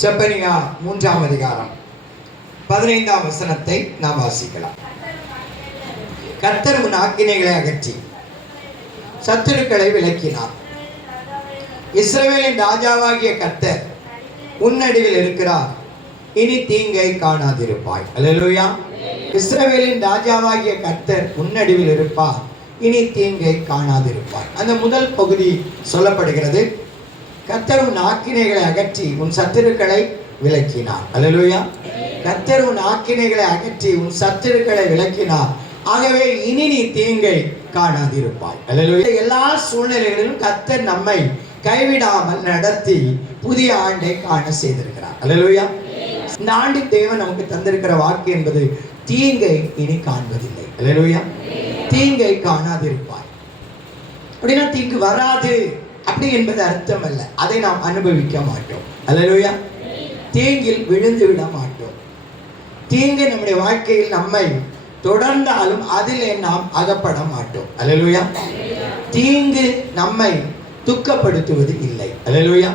செப்பனியா 3ஆம் அதிகாரம் 15ஆம் வசனத்தை நாம் வாசிக்கலாம். கர்த்தர் உன் ஆக்கினைகளை அகற்றி சத்துருக்களை விலக்கினார். இஸ்ரவேலின் ராஜாவாகிய கர்த்தர் உன் நடுவில் இருக்கிறார், இனி தீங்கை காணாதிருப்பாய். அல்லேலூயா. இஸ்ரவேலின் ராஜாவாகிய கர்த்தர் உன் நடுவில் இருப்பார், இனி தீங்கை காணாதிருப்பாய். அந்த முதல் பகுதி சொல்லப்படுகிறது, கர்த்தர் உன் ஆக்கினைகளை அகற்றி உன் சத்துருக்களை விலக்கினார். அல்லேலூயா. கர்த்தர் உன் ஆக்கினைகளை அகற்றி உன் சத்துருக்களை விலக்கினார், ஆகவே இனி நீ தீங்கை காணாதிருப்பாய். அல்லேலூயா. எல்லா சூழ்நிலைகளிலும் கர்த்தர் நம்மை கைவிடாமல் நடத்தி புதிய ஆண்டை காண செய்திருக்கிறார். அல்லேலூயா. இந்த ஆண்டு தேவன் நமக்கு தந்திருக்கிற வாக்கு என்பது தீங்கை இனி காண்பதில்லை. அல்லேலூயா. தீங்கை காணாதிருப்பாய் அப்படின்னா தீங்கு வராது அப்படி என்பது அர்த்தம் அல்ல. அதை நாம் அனுபவிக்க மாட்டோம். அல்லேலூயா. தீங்கில் விழுந்து விட மாட்டோம். தீங்கு நம்முடைய வாழ்க்கையில் நம்மை தொடர்ந்தாலும் அதிலே நாம் அகப்பட மாட்டோம். அல்லேலூயா. தீங்கு நம்மை துக்கப்படுத்துவது இல்லை. அல்லேலூயா.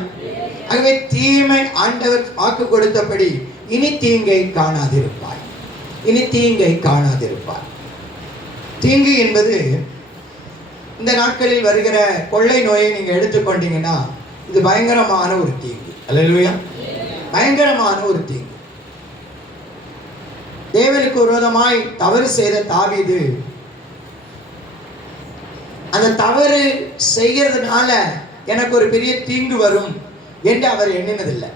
ஆகவே தீமை ஆண்டவர் வாக்கு கொடுத்தபடி இனி தீங்கை காணாதிருப்பாய், இனி தீங்கை காணாதிருப்பாய். தீங்கு என்பது இந்த நாட்களில் வருகிற கொள்ளை நோயை நீங்க எடுத்துக்கொண்டீங்கன்னா இது பயங்கரமான ஒரு தீங்கு. அல்லேலூயா. பயங்கரமான ஒரு தீங்கு. தேவனுக்கு விரோதமாய் தவறு செய்த தாவீது அந்த தவறு செய்கிறதுனால எனக்கு ஒரு பெரிய தீங்கு வரும் என்று அவர் எண்ணினதில்லை.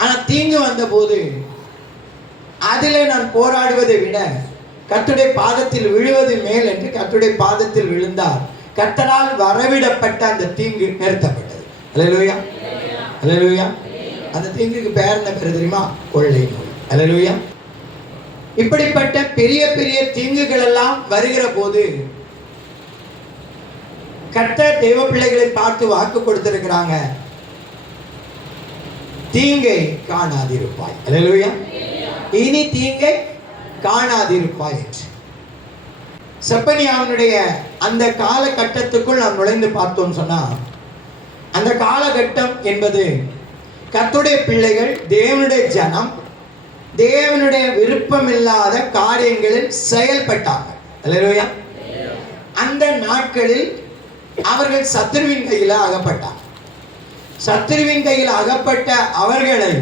ஆனா தீங்கு வந்த போது அதிலே நான் போராடுவதை விட கர்த்தருடைய பாதத்தில் விழுவது மேல் என்று கர்த்தருடைய பாதத்தில் விழுந்தார். கர்த்தரால் வரவிடப்பட்ட அந்த தீங்கு நிறுத்தப்பட்டது. அல்லேலூயா. அல்லேலூயா. அந்த தீங்குக்கு பெயர் என்ன பேர் தெரியுமா? கொள்ளை நோய். அல்லேலூயா. இப்படிப்பட்ட பெரிய பெரிய தீங்குகள் எல்லாம் வருகிற போது கர்த்தர் தேவ பிள்ளைகளை பார்த்து வாக்கு கொடுத்திருக்கிறாங்க, தீங்கை காணாதிருப்பாய். அல்லேலூயா. இனி தீங்கை காணாதிருப்பாய் என்று. செப்பனியாவினுடைய அந்த காலகட்டத்துக்குள் நாம் நுழைந்து பார்த்தோம் சொன்னா, அந்த காலகட்டம் என்பது கர்த்தருடைய பிள்ளைகள், தேவனுடைய ஜனம் தேவனுடைய விருப்பம் இல்லாத காரியங்களில் செயல்பட்டாங்க. அல்லேலூயா. அந்த நாட்களில் அவர்கள் சத்துருவின் கையில் அகப்பட்டார். சத்துருவின் கையில் அகப்பட்ட அவர்களை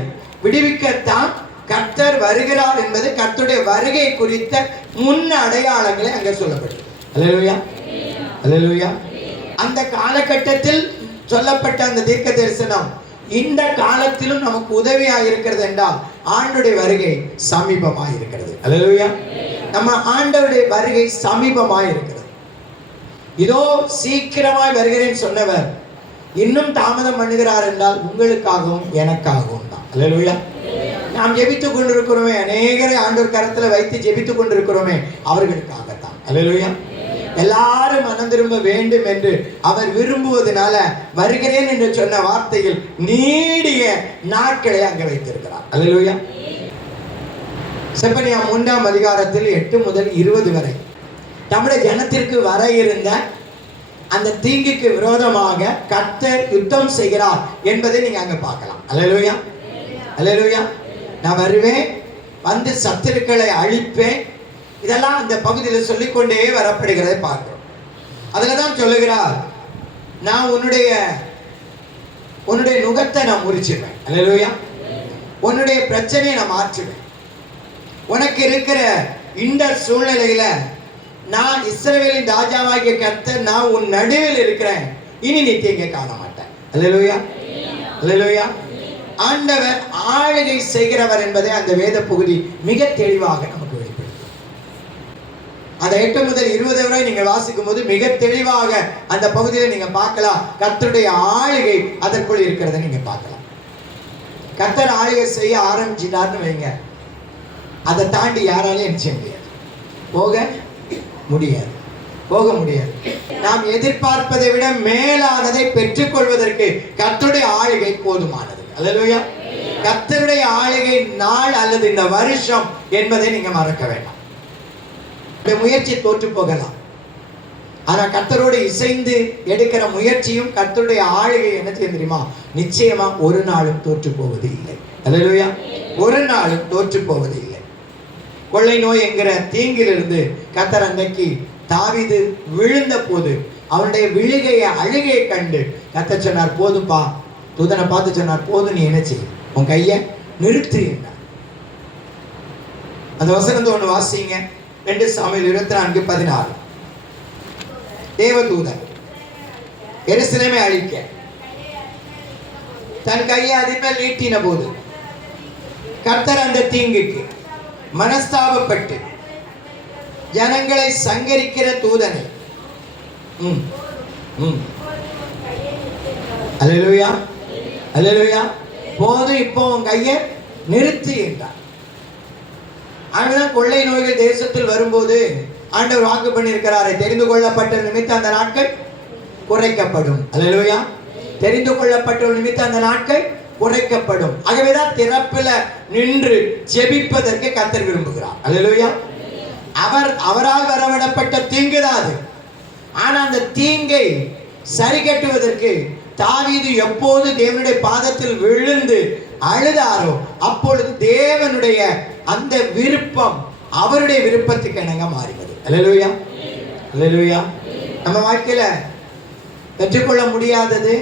விடுவிக்கத்தான் கர்த்தர் வருகிறார் என்பது கர்த்தருடைய வருகை குறித்த முன் அடையாளங்களை அங்கே சொல்லப்பட்டது. அல்லேலூயா. அல்லேலூயா. அந்த காலகட்டத்தில் சொல்லப்பட்ட அந்த தீர்க்க தரிசனம் இந்த காலத்திலும் நமக்கு உதவியாக இருக்கிறது என்றால் ஆண்டவருடைய வருகை சமீபமாக இருக்கிறது. அல்லேலூயா. நம்ம ஆண்டவருடைய வருகை சமீபமாக இருக்கிறது. இதோ சீக்கிரமாய் வருகிறேன் சொன்னவர் இன்னும் தாமதம் பண்ணுகிறார் என்றால் உங்களுக்காகவும் எனக்காகவும் தான். அல்லேலூயா. நாம் ஜெபித்துக் கொண்டிருக்கிறோமே, அநேகரை ஆண்டவர் கரத்தில் வைத்து ஜெபித்துக் கொண்டிருக்கிறோமே, அவர்களுக்காகத்தான். அல்லேலூயா. எல்லாரும் மனம் திரும்ப வேண்டும் என்று அவர் விரும்புவதனால வருகிறேன் என்று சொன்ன வார்த்தையில் நீடிய நாட்களை அங்கே வைத்திருக்கிறார். அல்லேலூயா. செப்பனியா 3ஆம் அதிகாரத்தில் 8 முதல் 20 வரை நம்முடைய ஜனத்திற்கு வர இருந்த அந்த தீங்குக்கு விரோதமாக கர்த்தர் யுத்தம் செய்கிறார் என்பதை நீங்க அங்க பார்க்கலாம். அல்லேலூயா. அல்லேலூயா. நான் வருவேன், வந்து சத்துருக்களை அழிப்பேன், இதெல்லாம் அந்த பகுதியில் சொல்லிக்கொண்டே வரப்படுகிறதை பார்க்கிறோம். அதில் தான் சொல்லுகிறார், நான் உன்னுடைய நுகத்தை நான் முறிச்சிடுவேன். அல்லேலூயா. உன்னுடைய பிரச்சனையை நான் மாற்றுவேன். உனக்கு இருக்கிற இந்த சூழ்நிலையில நான் இஸ்ரவேலின் ராஜாவாகிய கர்த்தர், நான் உன் நடுவில் இருக்கிறேன், இனி நீ தீங்கை காண மாட்டேன். அல்லேலூயா. அல்லேலூயா. ஆண்டவர் ஆளுகை செய்கிறவர் என்பதை அந்த வேத பகுதி மிக தெளிவாக நமக்கு வெளிப்படுத்தும். அந்த 8 முதல் 20 வரை நீங்கள் வாசிக்கும் போது மிக தெளிவாக அந்த பகுதியில் நீங்க பார்க்கலாம், கர்த்தருடைய ஆளுகை அதற்குள் இருக்கிறத நீங்க பார்க்கலாம். கர்த்தர் ஆளுகை செய்ய ஆரம்பிச்சிட்டார்னு வைங்க, அதை தாண்டி யாராலையும் என்ன செய்ய முடியாது, போக முடியாது. நாம் எதிர்பார்ப்பதை விட மேலானதை பெற்றுக்கொள்வதற்கு கர்த்தருடைய ஆளுகை போதுமானது. அல்லேலூயா. கர்த்தருடைய ஆளுகை நாள் அல்லது இந்த வருஷம் என்பதை நீங்க மறக்க வேண்டாம். முயற்சி தோற்று போகலாம், ஆனா கர்த்தரோடு இசைந்து எடுக்கிற முயற்சியும் கர்த்தருடைய ஆளுகை என்ன செய்யும் தெரியுமா? நிச்சயமா ஒரு நாளும் தோற்று போவது இல்லை. அல்லேலூயா. ஒரு நாளும் தோற்று போவது இல்லை. கொள்ளை நோய் என்கிற தீங்கிலிருந்து கர்த்தர் அன்றைக்கு தாவீது விழுந்த போது அவனுடைய அழுகையை கண்டு கர்த்தர் சொன்னார், போதும்பா. தூதனை பார்த்து சொன்னார், போதும், நீ என்ன செய்ய, உன் கையை நிறுத்து என்றார். அந்த வசனத்தை ஒன்று வாசிங்க. 2 சாமுவேல் 24:16. தேவதூதன் எருசலேமை அழிக்க தன் கையை அதன் மேல் நீட்டின போது கர்த்தர் அந்த தீங்குக்கு மனஸ்தாபப்பட்டு ஜனங்களை சங்கரிக்கிற தூதனை அல்லேலூயா, அல்லேலூயா, போதும், இப்போ உன் கையை நிறுத்து என்றார். அங்கதான் கொள்ளை நோய்கள் தேசத்தில் வரும்போது ஆண்டவர் வாக்கு பண்ணியிருக்கிறாரே, தெரிந்து கொள்ளப்பட்ட நிமித்தம் அந்த நாட்கள் குறைக்கப்படும். அல்லேலூயா. தெரிந்து கொள்ளப்பட்ட நிமித்தம் அந்த நாட்கள் குறைக்கப்படும். ஆகவேதான் திறப்பில் நின்று ஜெபிப்பதற்கு கர்த்தர் விரும்புகிறார். அல்லேலூயா. அவரால் வரவிடப்பட்ட தீங்குதான் அது. ஆனா அந்த தீங்கை சரி கட்டுவதற்கு தாவீது எப்போது தேவனுடைய பாதத்தில் விழுந்து அழுதாரோ அப்பொழுது தேவனுடைய அந்த விருப்பம் அவருடைய விருப்பத்துக்கு இணங்க மாறினது. அல்லேலூயா, அல்லேலூயா. நம்ம வாழ்க்கையில பெற்றுக்கொள்ள முடியாதது,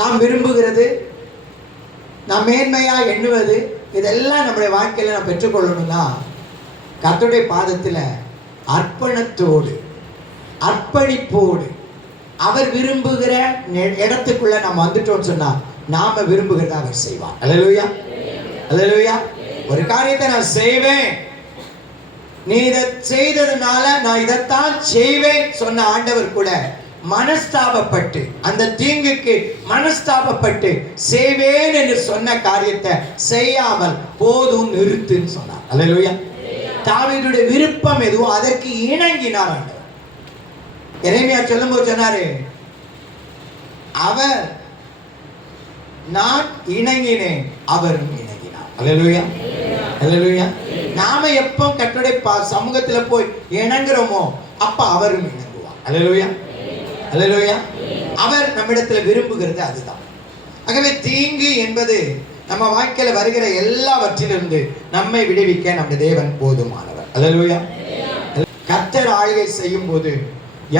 நாம் விரும்புகிறது, நாம் மேன்மையா எண்ணுவது, இதெல்லாம் நம்முடைய வாழ்க்கையில நாம் பெற்றுக்கொள்ளணும்னா கர்த்தருடைய பாதத்தில் அர்ப்பணத்தோடு அர்ப்பணிப்போடு அவர் விரும்புகிற இடத்துக்குள்ள நாம் வந்துட்டோம்னு சொன்னா நாம விரும்புகிறத அவர் செய்வார். அல்லேலூயா, அல்லேலூயா. ஒரு காரியத்தை நான் செய்வேன், நீ இதை செய்ததுனால நான் இதைத்தான் செய்வேன் சொன்ன ஆண்டவர் கூட மனஸ்தாபப்பட்டு அந்த தீங்குக்கு மனஸ்தாபப்பட்டு செய்வேன் என்று சொன்ன காரியத்தை செய்யாமல் போதும் நிறுத்துன்னு சொன்னார். அல்லேலூயா. தாவீதுடைய விருப்பம் எதுவும் அதற்கு இணங்கினார் ஆண்டவர். எரேமியா சொல்லும்போது சொன்னாரு, அவர் நான் இணங்கினேன் அவரும் இணங்கினார். அல்லேலூயா, அல்லேலூயா. நாம எப்போ கர்த்தருடைய சமூகத்துல போய் இணங்குறோமோ அப்ப அவரும் இணங்குவார். அல்லேலூயா, அல்லேலூயா. அவர் நம்மிடத்துல விரும்புகிறது அதுதான். ஆகவே தீங்கு என்பது நம்ம வாழ்க்கையில வருகிற எல்லாவற்றிலிருந்து நம்மை விடுவிக்க நம்முடைய தேவன் போதுமானவர். அல்லேலூயா. கர்த்தர் ஆளுகை செய்யும் போது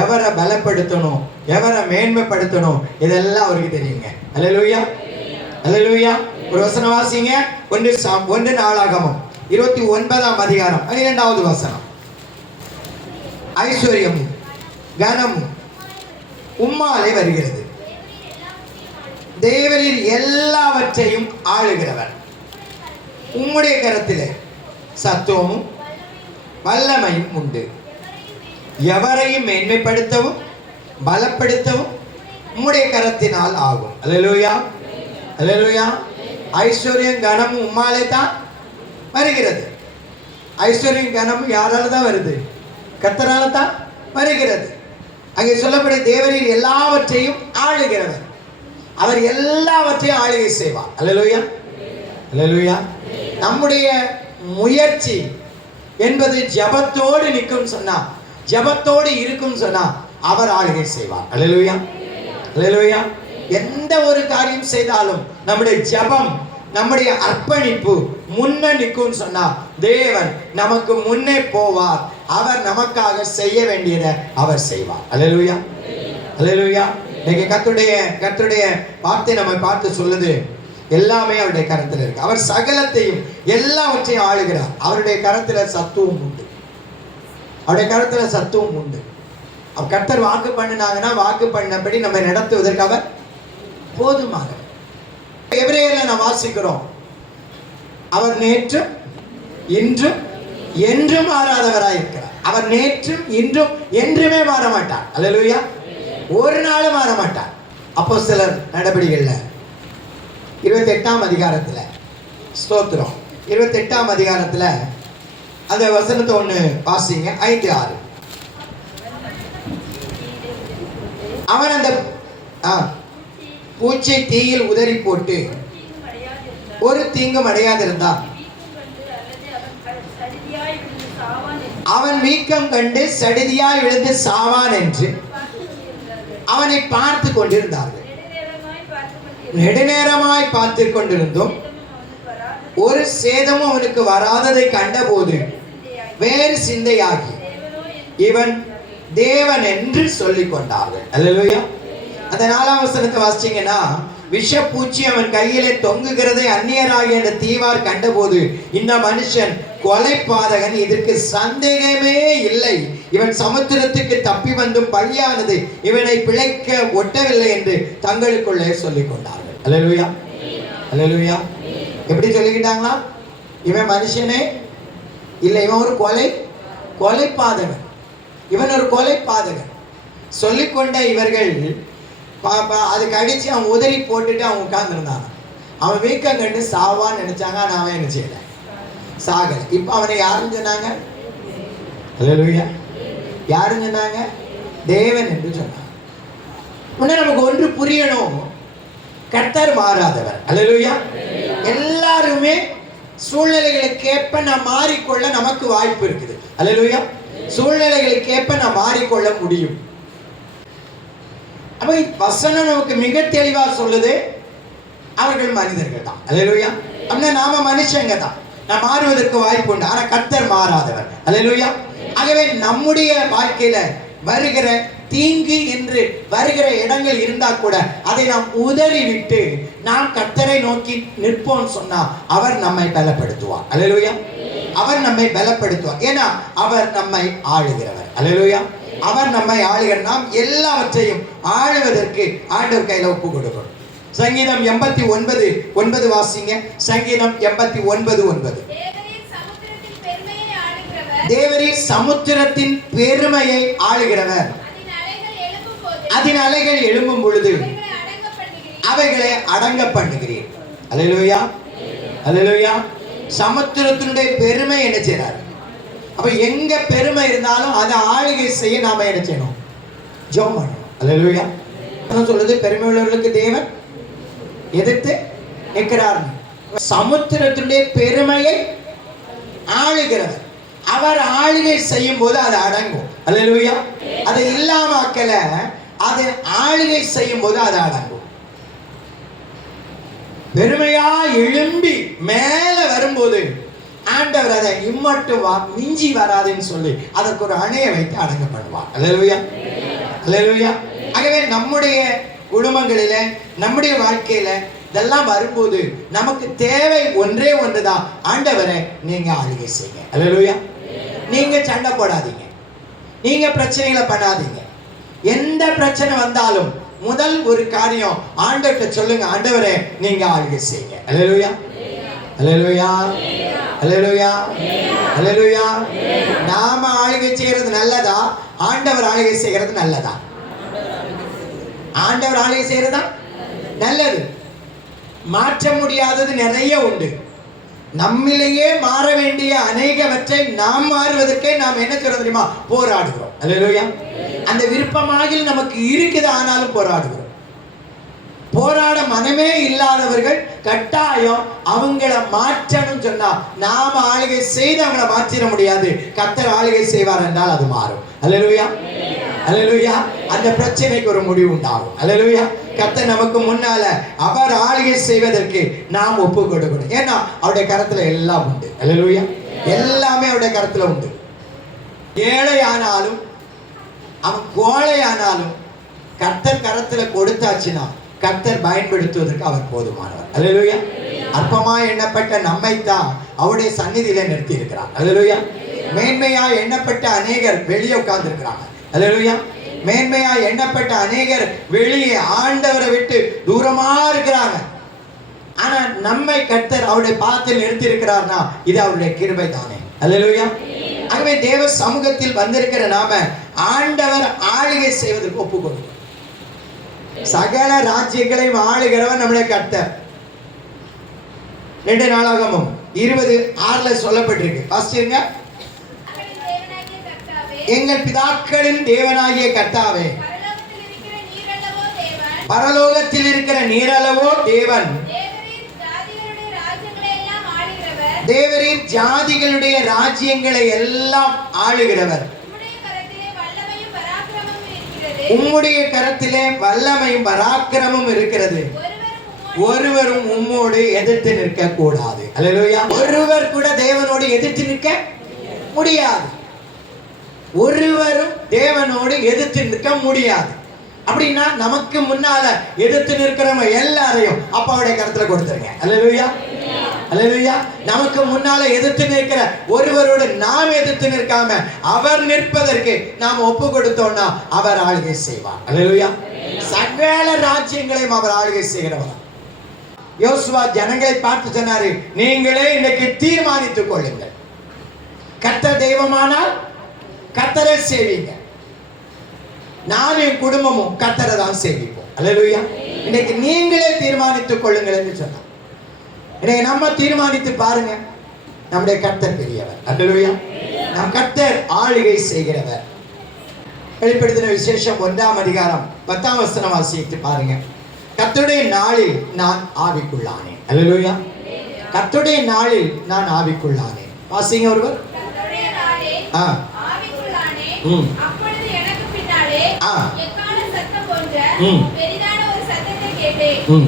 எவரை பலப்படுத்தணும், எவரை மேன்மைப்படுத்தணும், இதெல்லாம் அவருக்கு தெரியுங்க. அல்லேலூயா, அல்லேலூயா. ஒரு வசனம் வாசிங்க. 1 நாளாகமம் 29ஆம் அதிகாரம் 12வது வசனம். ஐஸ்வர்யமும் கனமும் உம்மாலே வருகிறது, தேவரீர் எல்லாவற்றையும் ஆளுகிறவர், உம்முடைய கரத்திலே சத்துவமும் வல்லமையும் உண்டு, எவரையும் மேன்மைப்படுத்தவும் பலப்படுத்தவும் உம்முடைய கரத்தினால் ஆகும். அல்லேலூயா, அல்லேலூயா. ஐஸ்வர்யம் கனமும் உம்மாலே தான் வருகிறது. ஐஸ்வர்யம் கனமும் யாரால தான் வருது? கர்த்தரால தான் வருகிறது. அங்கே சொல்லப்படும் தேவரீர் எல்லாவற்றையும் ஆளுகிறவர், அவர் எல்லாவற்றையும் ஆளுகை செய்வார். அல்லேலூயா, அல்லேலூயா. நம்முடைய முயற்சி என்பது ஜெபத்தோடு நிற்கும் சொன்னா, ஜெபத்தோடு இருக்கும் சொன்னா அவர் ஆளுகை செய்வார். அல்லேலூயா, அல்லேலூயா. எந்த ஒரு காரியம் செய்தாலும் நம்முடைய ஜெபம், நம்முடைய அர்ப்பணிப்பு முன்ன நிற்கும் சொன்னா தேவன் நமக்கு முன்னே போவார். அவர் நமக்காக செய்ய வேண்டியதை அவர் செய்வார். அல்லேலூயா, அல்லேலூயா. இன்னைக்கு கர்த்தருடைய வார்த்தை நம்ம பார்த்து சொல்லுது, எல்லாமே அவருடைய கரத்தில் இருக்கு. அவர் சகலத்தையும் எல்லாவற்றையும் ஆளுகிறார். அவருடைய கரத்துல சத்துவம் உண்டு, அவருடைய கரத்துல சத்துவம் உண்டு. அவர் கர்த்தர் வாக்கு பண்ணினாங்கன்னா வாக்கு பண்ணபடி நம்ம நடத்துவதற்கு அவர் போதுமாக. எபிரேயர்ல நாம் வாசிக்கிறோம், அவர் நேற்றும் இன்றும் என்றும் மாறாதவராய் இருக்கிறார். அவர் நேற்றும் இன்றும் என்றுமே மாற மாட்டார். அல்லேலூயா. ஒரு நாளும் மாற மாட்டார். அப்போஸ்தலர் நடபடிகள்ல 28ஆம் அதிகாரத்துல, ஸ்தோத்திரம், 28ஆம் அதிகாரத்துல அந்த வசனத்தை ஒண்ணு வாசிங்க. 5-6. அவன் அந்த பூச்சை தீயில் உதறி போட்டு ஒரு தீங்கும் அடையாதிருந்தான், அவன் வீக்கம் கண்டு சடிதியாய் விழுந்து சாவான் என்று அவனை பார்த்து கொண்டிருந்தார்கள். நெடுநேரமாய் பார்த்து கொண்டிருந்தும் ஒரு சேதமும் அவனுக்கு வராததை கண்டபோது வேறு சிந்தையாகி இவன் தேவன் என்று சொல்லிக் கொண்டார்கள். அல்லேலூயா. அந்த 4ஆம் வசனத்தை வாசிச்சீங்கன்னா, விஷப்பூச்சி அவன் கையிலே தொங்குகிறதை அந்நியராகிய அந்த தீவார் கண்டபோது இந்த மனுஷன் கொலைபாதகன், இதற்கு சந்தேகமே இல்லை, இவன் சமுத்திரத்துக்கு தப்பி வந்தும் பழியானது இவனை பிழைக்க ஒட்டவில்லை என்று தங்களுக்குள்ளே சொல்லிக் கொண்டார்கள். அல்லேலூயா. அல்லேலூயா. எப்படி சொல்லிக்கிட்டாங்களா? இவன் மனுஷனே இல்லை, இவன் ஒரு கொலைபாதகன், இவன் ஒரு கொலைபாதகன் சொல்லிக்கொண்ட இவர்கள் அதுக்கு அடிச்சு அவன் உதறி போட்டுட்டு அவன் உட்கார்ந்துருந்தான். அவன் வீக்கம் கண்டு சாவான்னு நினைச்சாங்க. ஆனால் அவன் என்ன செய்யல, சாகல. இப்போ அவனை யாருன்னு சொன்னாங்க? அல்லேலூயா. யாருன்னு சொன்னாங்க? தேவன் என்று சொன்னாங்க. உடனே நமக்கு ஒன்று புரியணும், கர்த்தர் மாறாதவர். அல்லேலூயா. எல்லாருமே சூழ்நிலைகளுக்கேற்ப நாம் மாறிக்கொள்ள நமக்கு வாய்ப்பு இருக்குது. அல்லேலூயா. சூழ்நிலைகளுக்கேற்ப நாம் மாறிக்கொள்ள முடியும். அப்ப வசனம் நமக்கு மிக தெளிவா சொல்லுது, அவர்கள் மனிதர்கள் தான். அல்லேலூயா. அப்படின்னா நாம மனுஷங்க தான், நாம் மாறுவதற்கு வாய்ப்பு உண்டு. ஆனா கர்த்தர் மாறாதவர். அல்லேலூயா. ஆகவே நம்முடைய வாழ்க்கையில வருகிற தீங்கு என்று வருகிற இடங்கள் இருந்தா கூட அதை நாம் உதறி விட்டு நாம் கர்த்தரை நோக்கி நிற்போம் சொன்னா அவர் நம்மை பலப்படுத்துவார். அல்லேலூயா. அவர் நம்மை பலப்படுத்துவார். ஏன்னா அவர் நம்மை ஆளுகிறவர். அல்லேலூயா. அவர் நம்மை ஆளுகிறார். நாம் எல்லாவற்றையும் ஆளுவதற்கு ஆண்டவர் கையில ஒப்பு கொடுக்கணும். சங்கீதம் 89:9 வாசிங்க. சங்கீதம் 89:9. தேவரீர் சமுத்திரத்தின் பெருமையை ஆளுகிறவர், அதன் அலைகள் எழும்பும் பொழுது அவைகளை அடங்க பண்ணுகிறீர். அல்லேலூயா. அல்லேலூயா. சமுத்திரத்தினுடைய பெருமை என்ன செய்றார்? அப்ப எங்க பெருமை இருந்தாலும் அதை ஆளுகை செய்ய நாம என்ன செய்யணும்? ஜெபம் பண்ணணும். அல்லேலூயா. சொல்லுது, பெருமை உள்ளவர்களுக்கு தேவன் எதிர்த்து நிற்கிறார். சமுத்திரத்தினுடைய பெருமையை ஆளுகிறவர், அவர் ஆளுகை செய்யும் போது அது அடங்கும். அல்லேலூயா. அதை இல்லாமக்கல, அதை ஆளுகை செய்யும் போது அது அடங்கும். பெருமையா எழும்பி மேல வரும்போது ஆண்டவர் அதை இம்மட்டும் மிஞ்சி வராதுன்னு சொல்லி அதற்கு ஒரு அணையை வைத்து அடங்க பண்ணுவார். அல்லேலூயா. அல்லேலூயா. ஆகவே நம்முடைய குடும்பங்களில, நம்முடைய வாழ்க்கையில இதெல்லாம் வரும்போது நமக்கு தேவை ஒன்றே ஒன்றுதான், ஆண்டவரை நீங்க ஆளுகை செய்யுங்க. அல்லேலூயா. நீங்க சண்டை போடாதீங்க, நீங்க பிரச்சனைகளை பண்ணாதீங்க. எந்த பிரச்சனை வந்தாலும் முதல் ஒரு காரியம் ஆண்டவர்கிட்ட சொல்லுங்க, ஆண்டவரே நீங்க ஆளுகை செய்யுங்க. அல்லேலூயா. அல்லேலூயா. அல்லேலூயா. அல்லேலூயா. நாம ஆளுகை செய்யறது நல்லதா, ஆண்டவர் ஆளுகை செய்யறது நல்லதா? ஆண்டவர் ஆளுகை செய்யறதா நல்லது. மாற்ற முடியாதது நிறைய உண்டு. நம்மிலேயே மாற வேண்டிய அநேகவற்றை நாம் மாறுவதற்கே நாம் என்ன சொல்றது தெரியுமா? போராடுகிறோம். அல்லேலூயா. அந்த விருப்பமாக நமக்கு இருக்குது, ஆனாலும் போராடுகிறோம். போராட மனமே இல்லாதவர்கள் கட்டாயம் அவங்கள மாற்றணும் சொன்னா நாம ஆளுகை செய்து அவங்கள மாற்றிட முடியாது. கர்த்தர் ஆளுகை செய்வார் என்றால் அது மாறும். அல்லேலூயா. அல்லேலூயா. அந்த பிரச்சனைக்கு ஒரு முடிவு உண்டாகும். அல்லேலூயா. கர்த்தர் நமக்கு முன்னால அவர் ஆளுகை செய்வதற்கு நாம் ஒப்பு கொடுக்கணும். ஏன்னா அவருடைய கரத்துல எல்லாம் உண்டு. அல்லேலூயா. எல்லாமே அவருடைய கரத்துல உண்டு. ஏழையானாலும் அவன் கோழையானாலும் கர்த்தர் கரத்துல கொடுத்தாச்சுன்னா கர்த்தர் பயன்படுத்துவதற்கு அவர் போதுமானவர். அல்லேலூயா. அற்பமா எண்ணப்பட்ட நம்மைத்தான் அவருடைய சந்நிதியில நிறுத்தி இருக்கிறார். அல்லேலூயா. மேன்மையா எண்ணப்பட்ட அநேகர் வெளியே உட்கார்ந்து இருக்கிறாங்க. அல்லேலூயா. மேன்மையா எண்ணப்பட்ட அநேகர் வெளியே ஆண்டவரை விட்டு தூரமா இருக்கிறாங்க. ஆனா நம்மை கர்த்தர் அவருடைய பாதத்தில் நிறுத்தி இருக்கிறார்னா இது அவருடைய கிருபை தானே. அல்லேலூயா. ஆகவே தேவ சமூகத்தில் வந்திருக்கிற நாம ஆண்டவர் ஆளுகை செய்வதற்கு ஒப்பு கொடுக்கணும். சகல ராஜ்யங்களையும் ஆளுகிறவர் நம்முடைய கர்த்தர். 2 நாளாகமம் 20:6 சொல்லப்பட்டிருக்கு. வாசிங்க. எங்கள் பிதாக்களின் தேவனாகிய கர்த்தாவே, பரலோகத்தில் இருக்கிற நீரளவோ தேவன், தேவரீர் ஜாதிகளுடைய ராஜ்யங்களை எல்லாம் ஆளுகிறவர். உம்முடைய கரத்திலே வல்லமையும் பராக்கிரமும் இருக்கிறது. ஒருவரும் உம்மோடு எதிர்த்து நிற்க கூடாது. அல்லேலூயா. ஒருவர் கூட தேவனோடு எதிர்த்து நிற்க முடியாது. ஒருவரும் தேவனோடு எதிர்த்து நிற்க முடியாது. அப்படின்னா நமக்கு முன்னால எதிர்த்து நிற்கிறவங்க எல்லாரையும் அப்பாவுடைய கருத்துல கொடுத்துருங்க. அல்லேலூயா, அல்லேலூயா. நமக்கு முன்னால எதிர்த்து நிற்கிற ஒருவரோடு நாம் எதிர்த்து நிற்காம அவர் நிற்பதற்கு நாம் ஒப்பு கொடுத்தோம்னா அவர் ஆளுகை செய்வார். அல்லேலூயா. சகல ராஜ்யங்களையும் அவர் ஆளுகை செய்கிறவர். யோசுவா ஜனங்களை பார்த்து சொன்னாரு, நீங்களே இன்னைக்கு தீர்மானித்துக் கொள்ளுங்கள். கர்த்தர் தெய்வமானால் கர்த்தரை சேவிங்க, நானும் என் குடும்பமும் கர்த்தரை தான் சேவிப்போம். அல்லேலூயா. இன்னைக்கு நீங்களே தீர்மானித்துக் கொள்ளுங்கள் என்று சொன்னார். இன்னைக்கு நம்ம தீர்மானித்து பாருங்க, நம்முடைய கர்த்தர் பெரியவர். அல்லேலூயா. நம் கர்த்தர் ஆளுகை செய்கிறவர். வெளிப்படுத்தின விசேஷம் 1ஆம் அதிகாரம் 10ஆம் வசனம் வாசித்து பாருங்க. கர்த்தருடைய நாளில் நான் ஆவிக்குள்ளானேன். அல்லேலூயா. கர்த்தருடைய நாளில் நான் ஆவிக்குள்ளானேன். வாசிங்க ஒருவர். அப்பொழுது எனக்கு பின்னாலே எக்காள சத்தம் போன்ற பெரிதான ஒரு சத்தத்தை கேட்டேன்.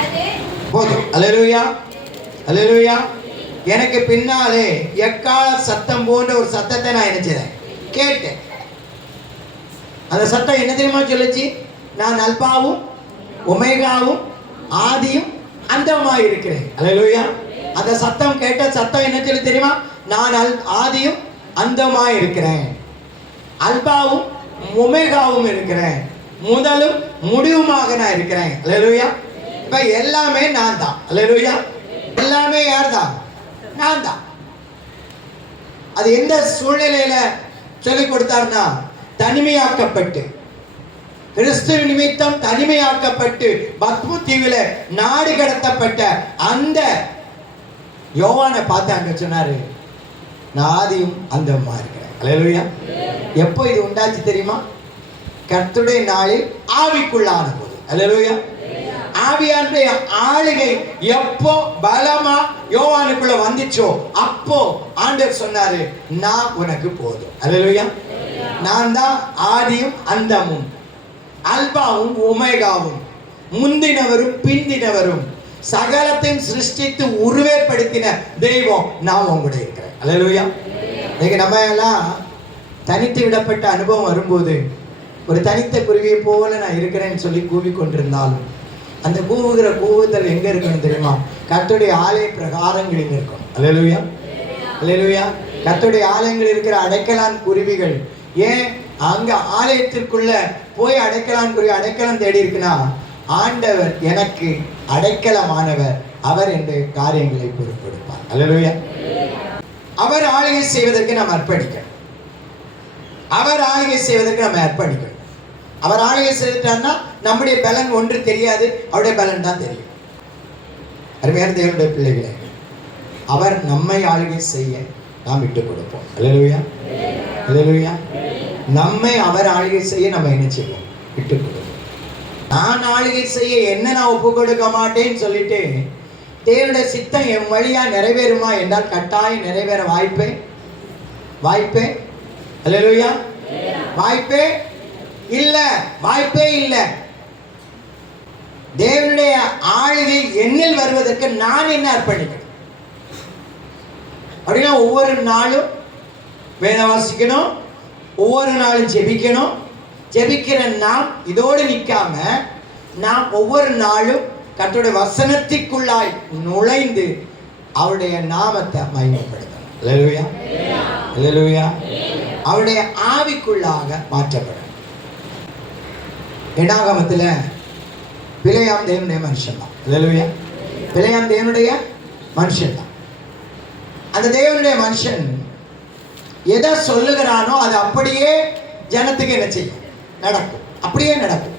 அது போதும். அல்லேலூயா, அல்லேலூயா. எனக்கு பின்னாலே எக்காள சத்தம் போன்ற ஒரு சத்தத்தை நான் நினைச்சேன், கேட்டேன். அந்த சத்தம் என்ன தெரியுமா சொல்லுச்சு? நான் அல்பாவும் ஒமேகாவும் ஆதியும் அந்தமாய் இருக்கிறேன். அல்லேலூயா. அந்த சத்தம் கேட்ட சத்தம் என்ன சொல்லி தெரியுமா? நான் ஆதியும் அந்தமாய் இருக்கிறேன், அல்பாவும் ஒமேகாவும் இருக்கிறேன், முதலும் முடிவுமாக நான் இருக்கிறேன். அல்லேலூயா. இப்ப எல்லாமே நான் தான். அல்லேலூயா. எல்லாமே யார் தான்? நான் தான். அது எந்த சூழ்நிலையில சொல்லிக் கொடுத்தார்னா, தனிமையாக்கப்பட்டு, கிறிஸ்துவ நிமித்தம் தனிமையாக்கப்பட்டு பத்மு தீவில நாடு கடத்தப்பட்ட அந்த யோவானை பார்த்து அங்க சொன்னாரு, நான் ஆதியும் அந்தமா இருக்கிறேன். அல்லேலூயா. எப்போ இது உண்டாச்சு தெரியுமா? கர்த்தருடைய நாளில் ஆவிக்குள்ளான போது. அல்லேலூயா. ஆவியானுடைய ஆளுகை எப்போ பலமா யோவானுக்குள்ள வந்துச்சோ அப்போ ஆண்டவர் சொன்னாரு, நான் உனக்கு போதும். அல்லேலூயா. நான் தான் ஆதியும் அந்தமும், அல்பாவும் ஒமேகாவும், முந்தினவரும் பிந்தினவரும், சகலத்தையும் சிருஷ்டித்து உருவேற்படுத்தின தெய்வம் நான் உங்களோட இருக்கிறேன். அல்லேலூயா. இன்னைக்கு நம்ம எல்லாம் தனித்து விடப்பட்ட அனுபவம் வரும்போது ஒரு தனித்த குருவியை போல நான் இருக்கிறேன்னு சொல்லி கூவிக்கொண்டிருந்தாலும் அந்த கூவுகிற கூவுதல் எங்க இருக்கணும் தெரியுமா? கர்த்தருடைய ஆலய பிரகாரங்களில் இருக்கணும். அல்லேலூயா, அல்லேலூயா. கர்த்தருடைய ஆலயங்கள் இருக்கிற அடைக்கலான் குருவிகள் ஏன் அங்க ஆலயத்திற்குள்ள போய் அடைக்கலான் குருவி அடைக்கலம் தேடி இருக்குன்னா, ஆண்டவர் எனக்கு அடைக்கலமானவர், அவர் என்ற காரியங்களை பொறுப்பெடுப்பார். அல்லேலூயா. அவர் ஆளுகை செய்வதற்கு நாம் அர்ப்பணிக்கணும். அவர் ஆளுகை செய்வதற்கு நம்ம அர்ப்பணிக்கணும். அவர் ஆளுகை செய்துட்டார்னா நம்முடைய பலன் ஒன்று தெரியாது, அவருடைய பலன் தான் தெரியும். அருமையான தேவனுடைய பிள்ளைகளே, அவர் நம்மை ஆளுகை செய்ய நாம் விட்டு கொடுப்போம். அல்லேலூயா, அல்லேலூயா. நம்மை அவர் ஆளுகை செய்ய நம்ம என்ன செய்வோம்? விட்டு கொடுப்போம். நான் ஆளுகை செய்ய என்ன நான் ஒப்பு கொடுக்க மாட்டேன்னு சொல்லிட்டு தேவனுடைய சித்தம் என் வழியா நிறைவேறுமா என்றால் கட்டாயம் நிறைவேற வாய்ப்பே அல்லேலூயா, வாய்ப்பே இல்ல, வாய்ப்பே இல்ல. தேவனுடைய ஆளுகை என்னில் வருவதற்கு நான் என்ன அர்ப்பணிக்கணும் அப்படின்னா, ஒவ்வொரு நாளும் வேதம் வாசிக்கணும், ஒவ்வொரு நாளும் ஜெபிக்கணும். ஜெபிக்கிற நாம் இதோடு நிற்காம நாம் ஒவ்வொரு நாளும் கர்த்தருடைய வசனத்திற்குள்ளாய் நுழைந்து அவருடைய நாமத்தை மகிமைப்படுத்தணும். அல்லேலூயா, அல்லேலூயா. அவருடைய ஆவிக்குள்ளாக மாற்றப்படும். என்னாகமத்தில் பிலேயாம் தேவனுடைய மனுஷன் தான். அல்லேலூயா. பிலேயாம் தேவனுடைய மனுஷன் தான். அந்த தேவனுடைய மனுஷன் எதை சொல்லுகிறானோ அது அப்படியே ஜனத்துக்கு என்ன செய்யும்? நடக்கும். அப்படியே நடக்கும்.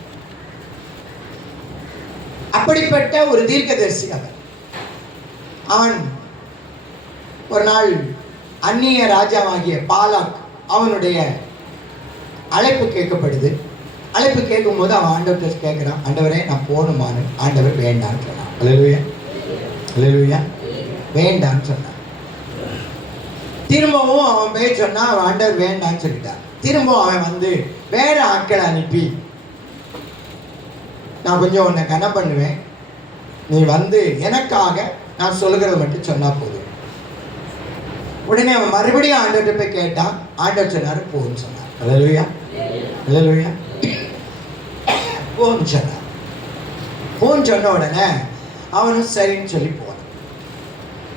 அப்படிப்பட்ட ஒரு தீர்க்கதரிசி அவர். அவன் ஒரு நாள் அந்நிய ராஜாவாகிய பாலாக் அவனுடைய அழைப்பு கேட்கப்படுது. அழைப்பு கேட்கும் போது அவன் ஆண்டவர்கிட்ட கேட்கிறான், ஆண்டவரே நான் போகணுமான்னு. ஆண்டவர் வேண்டான்னு சொன்னான். அல்லேலூயா, அல்லேலூயா. வேண்டான்னு சொன்னான். திரும்பவும் அவன் போய் சொன்னா ஆண்டவர் வேண்டான்னு சொல்லிட்டான். திரும்பவும் அவன் வந்து வேற ஆட்களை அனுப்பி, நான் கொஞ்சம் உன்னை கன பண்ணுவேன், நீ வந்து எனக்காக நான் சொல்லுகிறத மட்டும் சொன்னா போதும். உடனே அவன் மறுபடியும் ஆண்டவர்கிட்ட போய் கேட்டான். ஆண்டவர் சொன்னாரு போன்னு சொன்னார். அல்லேலூயா, அல்லேலூயா, போன்னு சொன்னார். போன்னு சொன்ன உடனே அவனும் சரின்னு சொல்லி போனான்.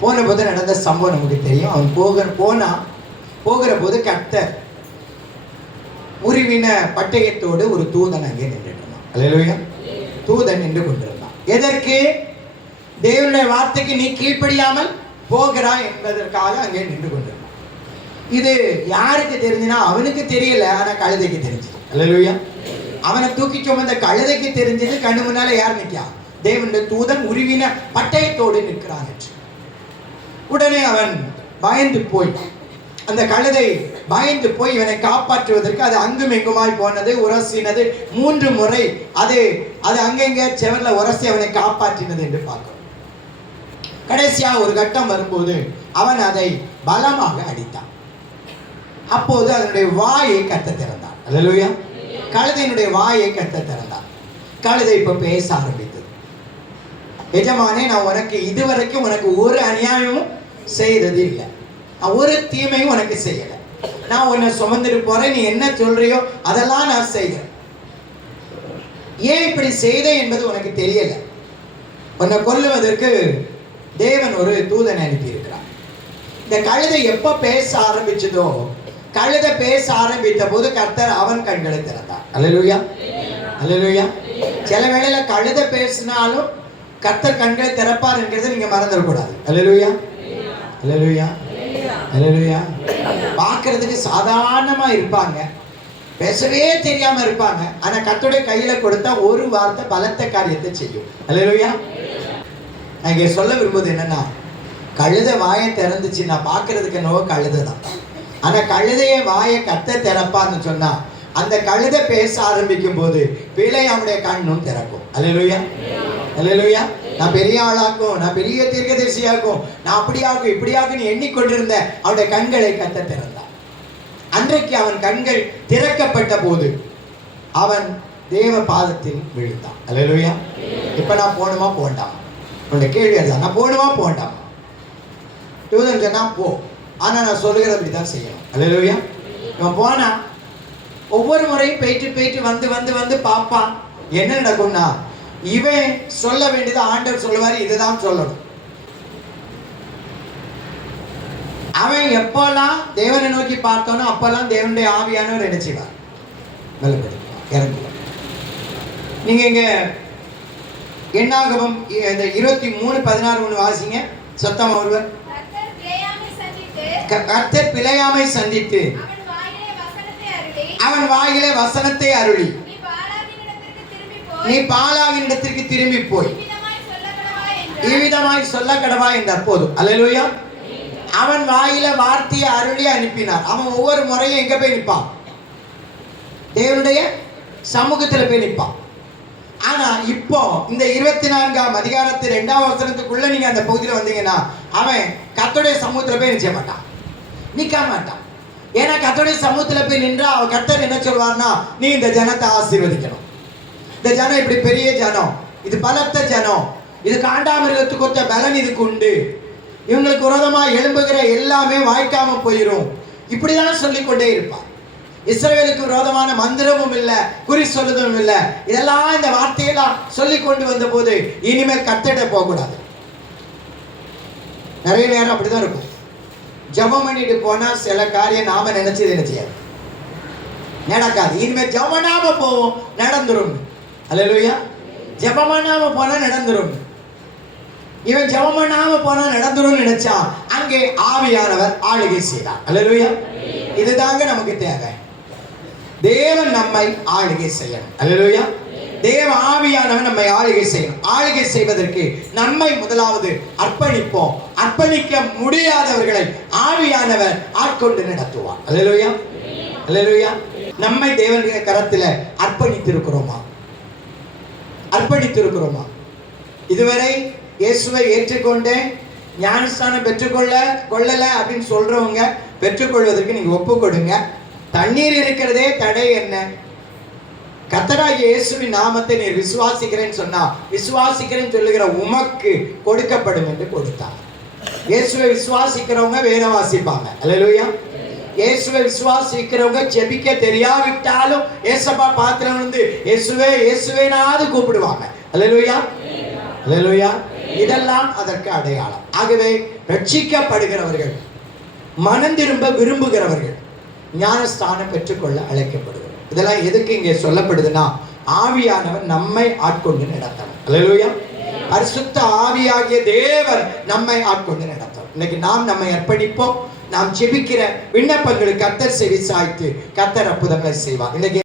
போன போது நடந்த சம்பவம் நமக்கு தெரியும். அவன் போகிற போது கர்த்தர் உருவின பட்டயத்தோடு ஒரு தூதன் அங்கே நின்று இருந்தான். அல்லேலூயா, தூதன் நின்று கொண்டிருந்தான். எதற்கு? தேவனுடைய வார்த்தைக்கு நீ கீழ்ப்படியாமல் போகிறாய் என்பதற்காக அங்கே நின்று கொண்டிருந்தான். இது யாருக்கு தெரிஞ்சுனா, அவனுக்கு தெரியல, ஆனா கழுதைக்கு தெரிஞ்சது. அல்லேலூயா, அவனை தூக்கி சுமந்த கழுதைக்கு தெரிஞ்சது. கண்ணு முன்னால யார் நிற்கா? தேவனுடைய தூதன் உருவின பட்டயத்தோடு நிற்கிறான். உடனே அவன் பயந்து போய், அந்த கழுதை பயந்து போய் இவனை காப்பாற்றுவதற்கு அது அங்கும் எங்குமாய் போனது, உரசினது 3 முறை. அது அங்கங்க செவர்ல உரசி அவனை காப்பாற்றினது என்று பார்க்கிறோம். கடைசியா ஒரு கட்டம் வரும்போது அவன் அதை பலமாக அடித்தான். அப்போது அதனுடைய வாயை கத்த திறந்தான். அல்லேலூயா, கழுதையினுடைய வாயை கத்த திறந்தான். கழுதை இப்ப பேச ஆரம்பித்தது. எஜமானே, நான் உனக்கு இதுவரைக்கும் உனக்கு ஒரு அநியாயமும் செய்தது இல்லை, ஒரு தீமையும் உனக்கு செய்யல. நான் உன்னை சுமந்துட்டு போறேன், நீ என்ன சொல்றியோ அதெல்லாம் நான் செய்கிறேன். ஏன் இப்படி செய்த என்பது உனக்கு தெரியல. உன்னை கொல்லுவதற்கு தேவன் ஒரு தூதனை அனுப்பி இருக்கிறார். இந்த கழுதை எப்ப பேச ஆரம்பிச்சதோ, கழுதை பேச ஆரம்பித்த போது கர்த்தர் அவன் கண்களை திறந்தார். அல்லேலூயா, அல்லேலூயா. சில வேளையில கழுதை பேசினாலும் கர்த்தர் கண்களை திறப்பார் என்கிறத நீங்க மறந்துடக்கூடாது. அல்லேலூயா, அல்லேலூயா, அல்லேலூயா. பார்க்கிறதுக்கு சாதாரணமா இருப்பாங்க, பேசவே தெரியாம இருப்பாங்க, ஆனா கர்த்தருடைய கையில கொடுத்தா ஒரு வார்த்தை பலத்த காரியத்தை செய்யும். அல்லேலூயா. நான் இங்க சொல்ல விரும்புவது என்னன்னா, கழுதை வாயை திறந்துச்சுன்னா பார்க்கறதுக்கு என்னவோ கழுதை தான், ஆனா கழுதைய வாயை கர்த்தர் திறப்பான்னு சொன்னா அந்த கழுதை பேச ஆரம்பிக்கும் போது பிள்ளையாவுடைய கண்ணும் திறக்கும். அல்லேலூயா, அல்லேலூயா. நான் பெரிய ஆளாக்கும், நான் பெரிய தீர்க்கதரிசியாக்கும், நான் அப்படியாக்கும் இப்படியாக்கும் நீ எண்ணிக்கொண்டிருந்த அவனுடைய கண்களை கர்த்தர் திறந்தான். அன்றைக்கு அவன் கண்கள் திறக்கப்பட்ட போது அவன் தேவ பாதத்தில் விழுந்தான். அல்லேலூயா. இப்ப நான் போகணுமா போண்டாமா? உன்னுடைய கேள்வி அதுதான். நான் போகணுமா போண்டாமா? தூதன் சொன்னா போ, ஆனா நான் சொல்லுகிறது அப்படிதான் செய்யணும். அல்லேலூயா. இவன் போனா ஒவ்வொரு முறையும் போயிட்டு வந்து பார்ப்பான். என்ன நடக்கும்னா, இவன் சொல்ல வேண்டியது ஆண்டவர் சொல்லுவாரு, இதுதான் சொல்லணும். அவன் எப்பெல்லாம் தேவனை நோக்கி பார்த்தானோ அப்பெல்லாம் தேவனுடைய ஆவியானவர் என்ன செய்வார்? இறங்குவார். நீங்க இங்க என்னாகமம் 23:16 வாசிங்க சத்தமா ஒருவர். கர்த்தர் பிலேயாமை சந்தித்து அவன் வாயிலே வசனத்தை அருளி, நீ பாலாகின் இடத்திற்கு திரும்பி போய் இவ்விதமாய் சொல்ல கடவா என்றார். போதும். அல்லேலூயா. அவன் வாயில வார்த்தையை அருளி அனுப்பினார். அவன் ஒவ்வொரு முறையும் எங்க போய் நிற்பான்? தேவனுடைய சமூகத்தில் போய் நிற்பான். ஆனா இப்போ இந்த 24ஆம் அதிகாரத்து 2ஆம் வசனத்துக்குள்ள நீங்க அந்த பகுதியில் வந்தீங்கன்னா அவன் கர்த்தருடைய சமூகத்தில் போய் நிற்க மாட்டான், நிற்க மாட்டான். ஏன்னா கர்த்தருடைய சமூகத்தில் போய் நின்றா அவன் கர்த்தர் என்ன சொல்வார்னா, நீ இந்த ஜனத்தை ஆசீர்வதிக்கணும். இந்த ஜனம் இப்படி பெரிய ஜனம், இது பலத்த ஜனம், இது காண்டாமிருகத்துக்கு ஒத்த பலன் இதுக்கு உண்டு, இவங்களுக்கு விரோதமா எழும்புகிற எல்லாமே வாய்க்காம போயிடும், இப்படிதான் சொல்லிக்கொண்டே இருப்பார். இஸ்ரவேலுக்கு விரோதமான மந்திரமும் இல்லை, குறி சொல்லுதலும் இல்லை. இதெல்லாம் இந்த வார்த்தையெல்லாம் சொல்லி கொண்டு வந்த போது இனிமேல் கர்த்தர்கிட்ட போகக்கூடாது. நிறைய நேரம் அப்படிதான் இருக்கும். ஜெபம் பண்ணிட்டு போனா சில காரியம் நாம நினைச்சது என்ன செய்யாது, நடக்காது. இனிமேல் ஜெபனாம போவோம், நடந்துரும். அல்லேலூயா. ஜெபமானாம போனா நடந்துரும். இவன் ஜெபமானாம போனா நடந்துரும் நினைச்சா அங்கே ஆவியானவர் ஆளுகை செய்தார். அல்லேலூயா. இதுதாங்க நமக்கு தேவை. தேவன் நம்மை ஆளுகை செய்யணும். அல்லேலூயா. தேவ ஆவியானவர் நம்மை ஆளுகை செய்யணும். ஆளுகை செய்வதற்கு நம்மை முதலாவது அர்ப்பணிப்போம். அர்ப்பணிக்க முடியாதவர்களை ஆவியானவர் ஆட்கொண்டு நடத்துவார். அல்லேலூயா, அல்லேலூயா. நம்மை தேவனுடைய கரத்தில் அர்ப்பணித்திருக்கிறோமா? அர்ப்பணித்திருக்கிறோமா? இதுவரை இயேசுவை ஏற்றுக்கொண்டேன், ஞானஸ்தானம் கொள்ளல அப்படின்னு சொல்றவங்க பெற்றுக்கொள்வதற்கு நீங்க ஒப்பு கொடுங்க. தண்ணீர் இருக்கிறதே தடை என்ன? கர்த்தராகிய இயேசுவின் நாமத்தை நீர் விசுவாசிக்கிறேன்னு சொன்னா, விசுவாசிக்கிறேன்னு சொல்லுகிற உமக்கு கொடுக்கப்படும் என்று கொடுத்தார். இயேசுவை விசுவாசிக்கிறவங்க வேதம் வாசிப்பாங்க. அல்லேலூயா. இயேசுவை விசுவாசிக்கிறவங்க ஜெபிக்க தெரியாவிட்டாலும் ஏசப்பா பாத்திரம் வந்து இயேசுவே இயேசுவேனாவது கூப்பிடுவாங்க. அல்லேலூயா, அல்லேலூயா. இதெல்லாம் அதற்கு அடையாளம். ஆகவே ரட்சிக்கப்படுகிறவர்கள், மனம் திரும்ப விரும்புகிறவர்கள் ஞானஸ்தானம் பெற்றுக்கொள்ள அழைக்கப்படுகிறார். இதெல்லாம் எதுக்கு இங்கே சொல்லப்படுதுன்னா, ஆவியானவர் நம்மை ஆட்கொண்டு நடத்தணும். அல்லேலூயா. பரிசுத்த ஆவியாகிய தேவன் நம்மை ஆட்கொண்டு நடத்தணும். இன்னைக்கு நாம் நம்மை அர்ப்பணிப்போம். நாம் ஜெபிக்கிற விண்ணப்பங்களுக்கு கர்த்தர் செவி சாய்த்து கர்த்தர் அற்புதங்களை செய்வார். இன்னைக்கு